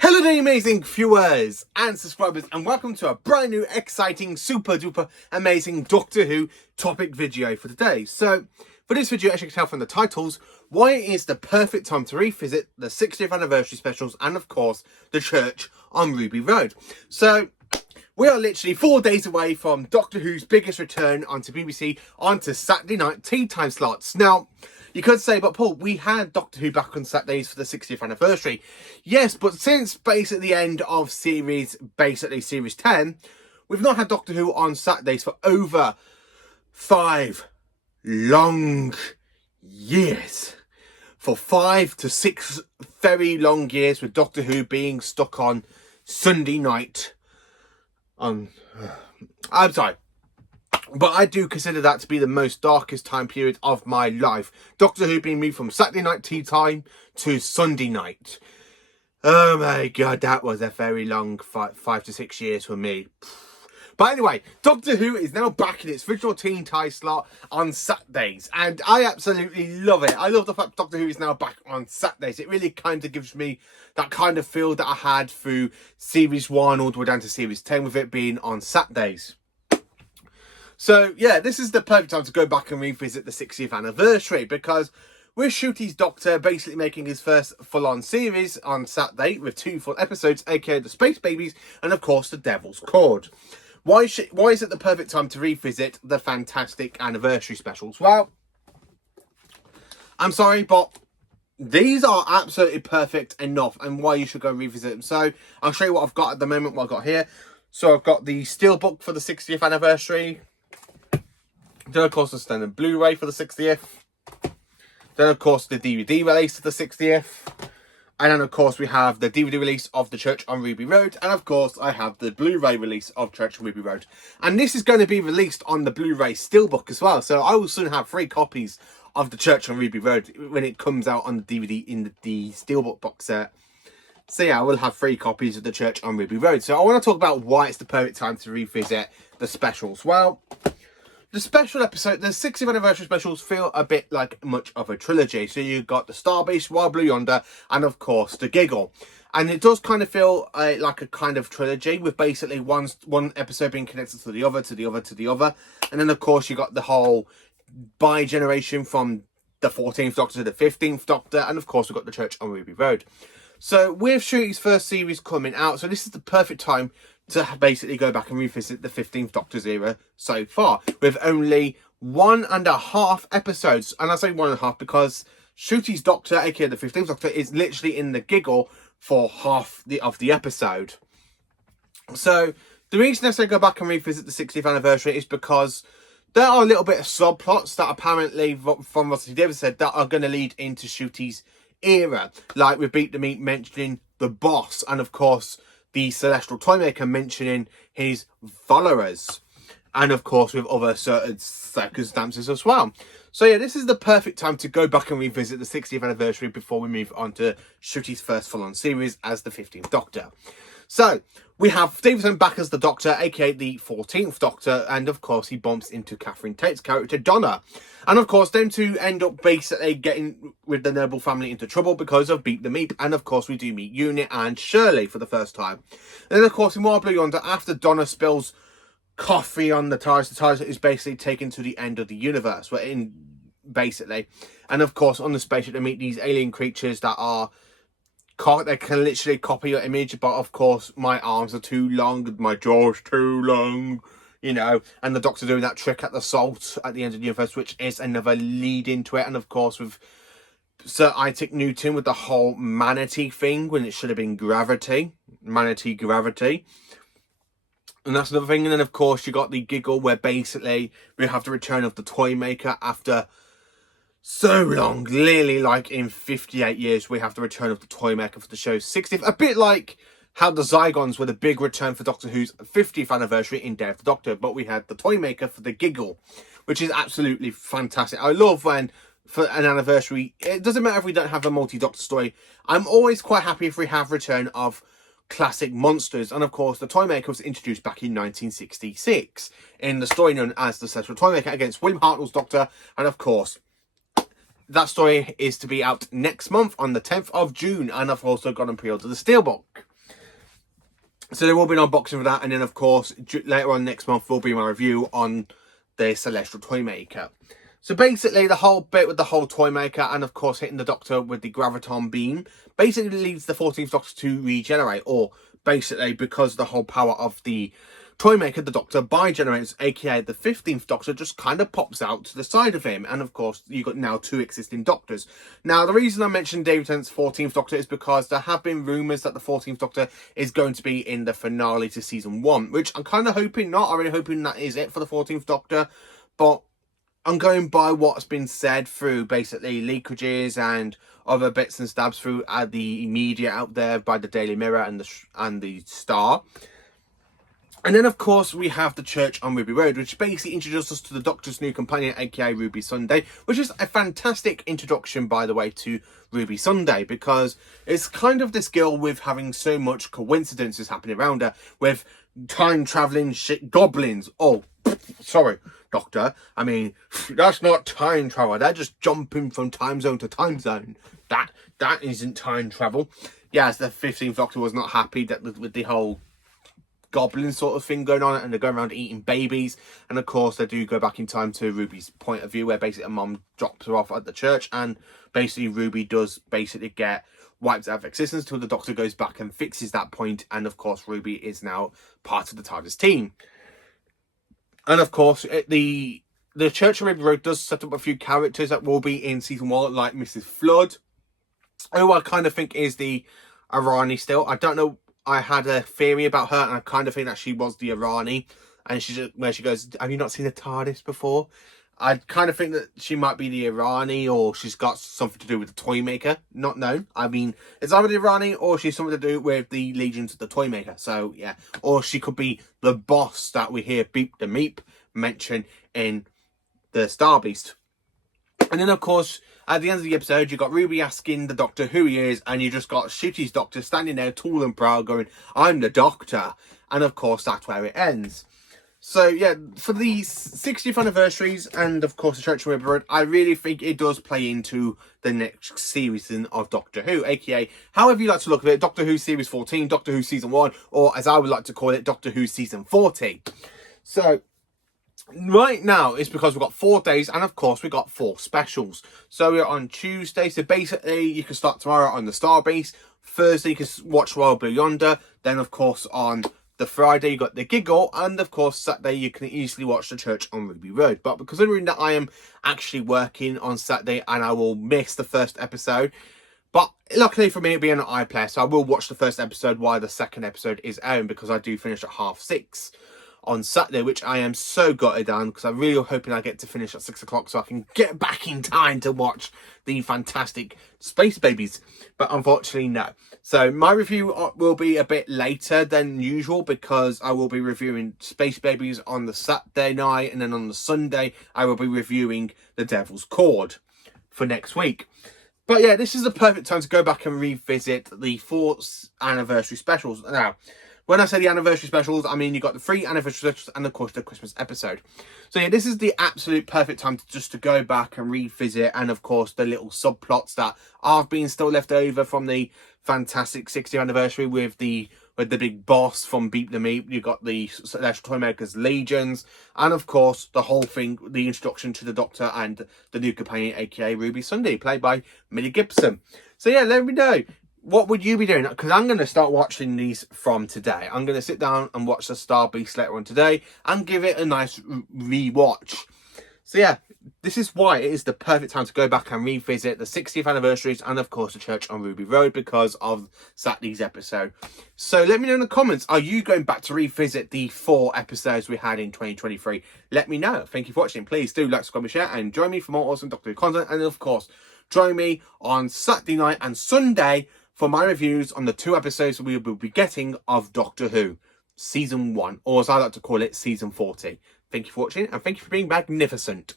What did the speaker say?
Hello there, amazing viewers and subscribers, and welcome to a brand new, exciting, super duper amazing Doctor Who topic video for today. So, for this video, as you can tell from the titles, why is the perfect time to revisit the 60th anniversary specials and, of course, the church on Ruby Road. So, we are literally 4 days away from Doctor Who's biggest return onto BBC onto Saturday night tea time slots. Now, you could say, but Paul, we had Doctor Who back on Saturdays for the 60th anniversary. Yes, but since basically the end of series 10, we've not had Doctor Who on Saturdays for over 5 long years. For 5 to 6 very long years, with Doctor Who being stuck on Sunday night. I'm sorry, but I do consider that to be the most darkest time period of my life. Doctor Who being moved from Saturday night tea time to Sunday night. Oh my god, that was a very long 5 to 6 years for me. But anyway, Doctor Who is now back in its original teen tie slot on Saturdays, and I absolutely love it. I love the fact Doctor Who is now back on Saturdays. It really kind of gives me that kind of feel that I had through Series 1 all the way down to Series 10 with it being on Saturdays. So yeah, this is the perfect time to go back and revisit the 60th anniversary, because with Ncuti's Doctor basically making his first full-on series on Saturday with 2 full episodes, aka the Space Babies and of course the Devil's Cord. Why is it the perfect time to revisit the fantastic anniversary specials? Well, I'm sorry, but these are absolutely perfect enough, and why you should go revisit them. So I'll show you what I've got at the moment, what I've got here. So I've got the Steelbook for the 60th anniversary. Then of course the standard Blu-ray for the 60th. Then of course the DVD release of the 60th. And then, of course, we have the DVD release of The Church on Ruby Road. And, of course, I have the Blu-ray release of Church on Ruby Road. And this is going to be released on the Blu-ray Steelbook as well. So I will soon have 3 copies of The Church on Ruby Road when it comes out on the DVD in the Steelbook box set. So, yeah, I will have 3 copies of The Church on Ruby Road. So I want to talk about why it's the perfect time to revisit the specials. Well, the special episode, the 60th anniversary specials feel a bit like much of a trilogy. So you've got the Starbase, Wild Blue Yonder, and of course the Giggle. And it does kind of feel like a kind of trilogy, with basically one episode being connected to the other, to the other, to the other. And then of course you got the whole bi-generation from the 14th Doctor to the 15th Doctor. And of course we've got the Church on Ruby Road. So with Ncuti's first series coming out, so this is the perfect time to basically go back and revisit the 15th Doctor's era so far, with only 1.5 episodes. And I say 1.5 because Ncuti's Doctor, aka the 15th Doctor, is literally in the Giggle for half of the episode. So the reason I say go back and revisit the 60th anniversary is because there are a little bit of subplots that apparently, from what David said, that are going to lead into Ncuti's era. Like with Beat the Meat mentioning the boss, and of course the Celestial Toymaker mentioning his followers, and of course with other certain circumstances as well. So yeah, this is the perfect time to go back and revisit the 60th anniversary before we move on to Ncuti's first full-on series as the 15th Doctor. So we have Davison back as the Doctor, aka the 14th Doctor, and of course he bumps into Catherine Tate's character Donna. And of course them two end up basically getting with the Noble family into trouble because of Beat the Meat. And of course we do meet Unit and Shirley for the first time. And then of course in Wild Blue Yonder, after Donna spills coffee on the TARDIS is basically taken to the end of the universe. We're in basically. And of course on the spaceship they meet these alien creatures that are they can literally copy your image, but of course my arms are too long, my jaw's too long, you know, and the Doctor doing that trick at the salt at the end of the universe, which is another lead into it. And of course with Sir Isaac Newton with the whole manatee thing when it should have been gravity, manatee gravity. And that's another thing. And then of course you got the Giggle where basically we have the return of the Toymaker after so long, literally like in 58 years, we have the return of the Toymaker for the show's 60th. A bit like how the Zygons were the big return for Doctor Who's 50th anniversary in Day of the Doctor, but we had the Toymaker for the Giggle, which is absolutely fantastic. I love when, for an anniversary, it doesn't matter if we don't have a multi-Doctor story, I'm always quite happy if we have return of classic monsters. And of course the Toymaker was introduced back in 1966 in the story known as the Celestial Toymaker against William Hartnell's Doctor. And of course that story is to be out next month on the 10th of June, and I've also got on pre-order the Steelbook. So there will be an unboxing for that, and then of course later on next month will be my review on the Celestial Toymaker. So basically the whole bit with the whole Toymaker and of course hitting the Doctor with the Graviton beam basically leads the 14th Doctor to regenerate, or basically because the whole power of the Toymaker, the Doctor bi-generates, aka the 15th Doctor just kind of pops out to the side of him, and of course you've got now 2 existing Doctors. Now the reason I mentioned David Tennant's 14th Doctor is because there have been rumours that the 14th Doctor is going to be in the finale to season 1, which I'm kind of hoping not. I'm really hoping that is it for the 14th Doctor, but I'm going by what's been said through basically leakages and other bits and stabs through the media out there by the Daily Mirror and the Star. And then, of course, we have the Church on Ruby Road, which basically introduces us to the Doctor's new companion, aka Ruby Sunday, which is a fantastic introduction, by the way, to Ruby Sunday, because it's kind of this girl with having so much coincidences happening around her, with time-travelling shit goblins. Oh, sorry, Doctor. I mean, that's not time travel. They're just jumping from time zone to time zone. That isn't time travel. Yes, the 15th Doctor was not happy that with the whole goblin sort of thing going on, and they're going around eating babies, and of course they do go back in time to Ruby's point of view, where basically a mom drops her off at the church, and basically Ruby does basically get wiped out of existence until the Doctor goes back and fixes that point, and of course Ruby is now part of the TARDIS team. And of course the Church of Ruby Road does set up a few characters that will be in season 1, like Mrs. Flood, who I kind of think is the Arani still. I don't know, I had a theory about her, and I kind of think that she was the Arani, and where she goes, have you not seen the TARDIS before? I kind of think that she might be the Arani, or she's got something to do with the Toymaker. Not known. I mean, it's either the Arani or she's something to do with the Legions of the Toymaker. So yeah, or she could be the boss that we hear Beep the Meep mention in the Star Beast. And then, of course, at the end of the episode, you got Ruby asking the Doctor who he is, and you just got Ncuti's Doctor standing there, tall and proud, going, I'm the Doctor. And, of course, that's where it ends. So, yeah, for the 60th anniversaries and, of course, the Church of Ruby Road, I really think it does play into the next season of Doctor Who, a.k.a. however you like to look at it, Doctor Who Series 14, Doctor Who Season 1, or, as I would like to call it, Doctor Who Season 40. So right now it's because we've got 4 days, and of course we've got 4 specials. So we're on Tuesday, so basically you can start tomorrow on the Starbase. Thursday you can watch Royal Blue Yonder. Then of course on the Friday you got the Giggle, and of course Saturday you can easily watch the Church on Ruby Road. But considering that I am actually working on Saturday and I will miss the first episode, but luckily for me it'll be on iPlayer, so I will watch the first episode while the second episode is airing, because I do finish at 6:30 on Saturday, which I am so gutted on, because I'm really hoping I get to finish at 6 o'clock so I can get back in time to watch the fantastic Space Babies. But unfortunately, no. So my review will be a bit later than usual, because I will be reviewing Space Babies on the Saturday night, and then on the Sunday I will be reviewing The Devil's Cord for next week. But yeah, this is the perfect time to go back and revisit the 4th anniversary specials. Now, when I say the anniversary specials, I mean you got the 3 anniversary specials and of course the Christmas episode. So yeah, this is the absolute perfect time to go back and revisit, and of course the little subplots that are being still left over from the fantastic 60th anniversary with the big boss from Beep the Meep. You got the Celestial Toymaker's Legions, and of course the whole thing, the introduction to the Doctor and the new companion, aka Ruby Sunday, played by Millie Gibson. So yeah, let me know, what would you be doing? Because I'm going to start watching these from today. I'm going to sit down and watch the Star Beast later on today and give it a nice re-watch. So yeah, this is why it is the perfect time to go back and revisit the 60th anniversaries and of course the Church on Ruby Road, because of Saturday's episode. So let me know in the comments, are you going back to revisit the 4 episodes we had in 2023? Let me know. Thank you for watching. Please do like, subscribe and share, and join me for more awesome Doctor Who content. And of course, join me on Saturday night and Sunday for my reviews on the 2 episodes we will be getting of Doctor Who Season 1, or as I like to call it, Season 40. Thank you for watching, and thank you for being magnificent.